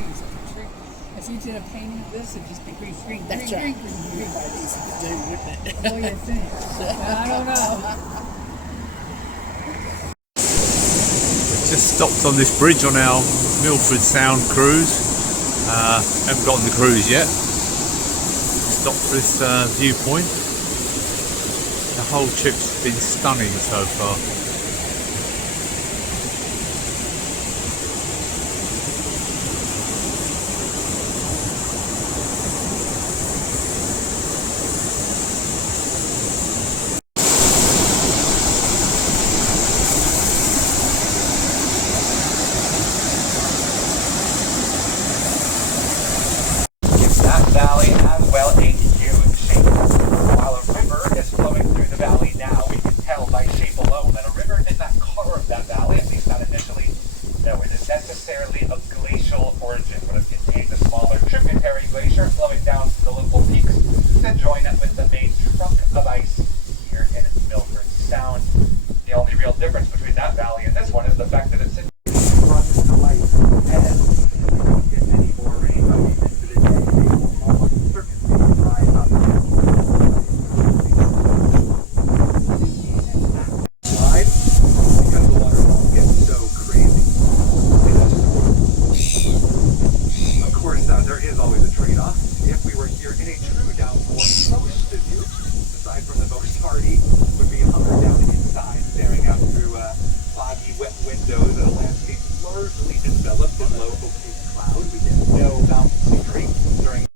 trees. If you did a painting of this, it'd just be green, green, green, That's green, right. green, green. Quite easy to do, wouldn't it? Oh, you think? I don't know. Just stopped on this bridge on our Milford Sound cruise. Haven't got on the cruise yet. Stopped for this viewpoint. The whole trip's been stunning so far. That valley as well a huge shape. While a river is flowing through the valley now, we can tell by shape alone that a river did not carve that valley, at least not initially. No, it is necessarily of glacial origin, would have contained a smaller tributary glacier flowing down to the local peaks to join up with the main trunk of ice here in Milford Sound. The only real difference between that valley and this one is the fact that it's runs to light and we don't get any more rain by the end of the day. They will almost certainly dry up. Slide because the waterfall gets so crazy. Of course, there is always a trade-off. If we were here in a true downpour, most of you, aside from the most hardy, would be hunkered down inside, staring out through foggy, wet windows at a landscape largely enveloped in low opaque cloud. We get no mountain scenery during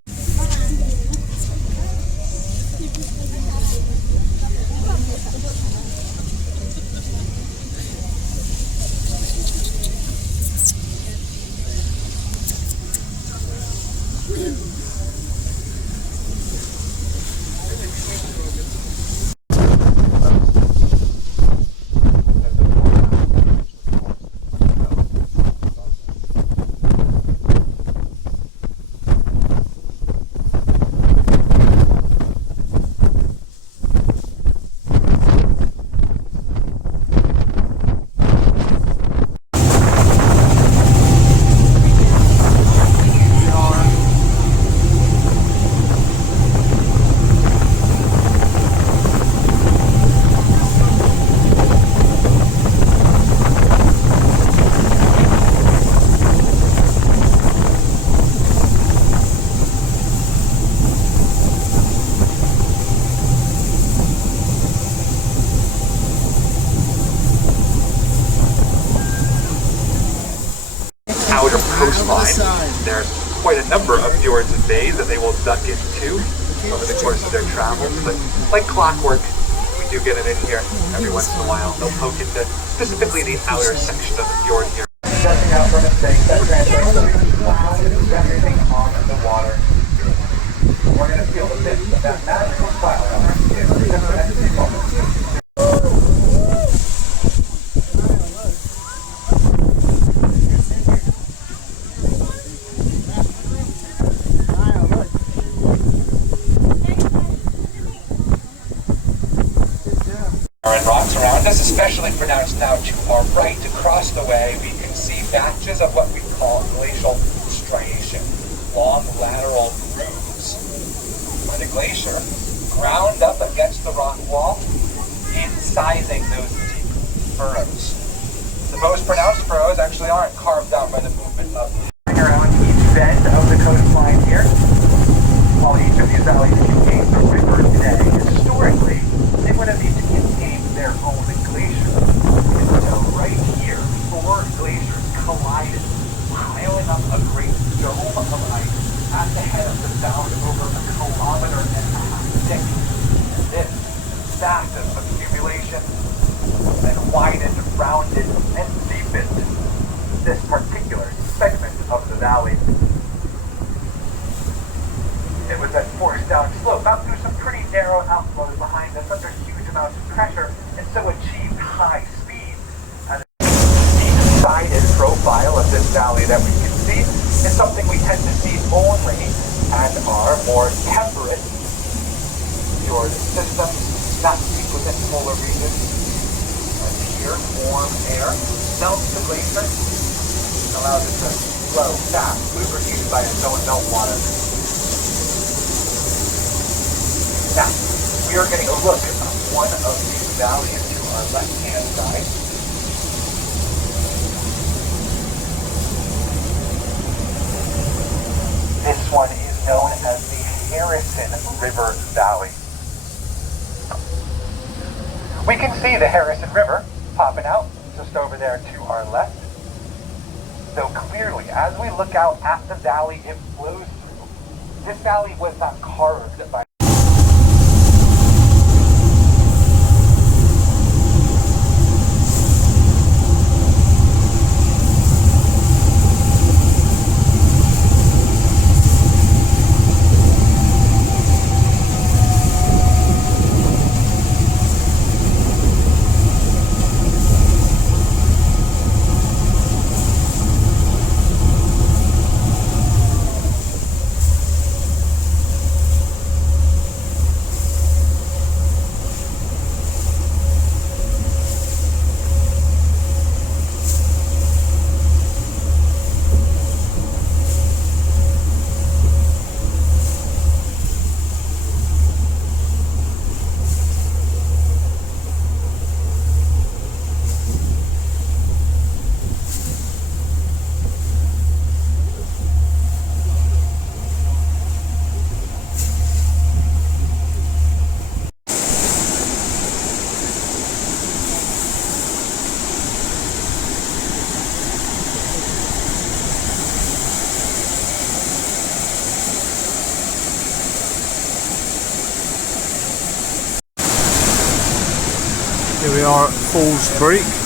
outer coastline. There's quite a number of fjords and bays that they will duck into over the course of their travels, but like clockwork, we do get it in here every once in a while. They'll poke into specifically the outer section of the fjord here. Stepping out from a stake that translates to everything on the water. We're going to feel the bit of that magical cloud on our skin in just the next few moments. And rocks around us, especially pronounced now to our right. Across the way, we can see batches of what we call glacial striation, long lateral grooves, where the glacier ground up against the rock wall, incising those deep furrows. The most pronounced furrows actually aren't carved out by the movement of around each bend of the coastline here. While each of these valleys contains a river today, historically, they would have each contained their own glacier. And so right here, 4 glaciers collided, piling up a great dome of ice at the head of the sound over a kilometer and a half thick. And this massive accumulation then widened, rounded, and deepened this particular segment of the valley. It was then forced down slope, out through some pretty narrow outflows behind us under huge amounts of pressure, and so achieved high speed. And the deep-sided profile of this valley that we can see is something we tend to see only at our more temperate fjord systems, not deep within polar regions. And here, warm air melts the glacier, allows it to slow, fast, lubricated by its own meltwater. Now, we are getting a look at one of these valleys to our left-hand side. This one is known as the Harrison River Valley. We can see the Harrison River popping out just over there to our left. Though clearly, as we look out at the valley it flows through, this valley was not carved by Here we are at Falls Creek.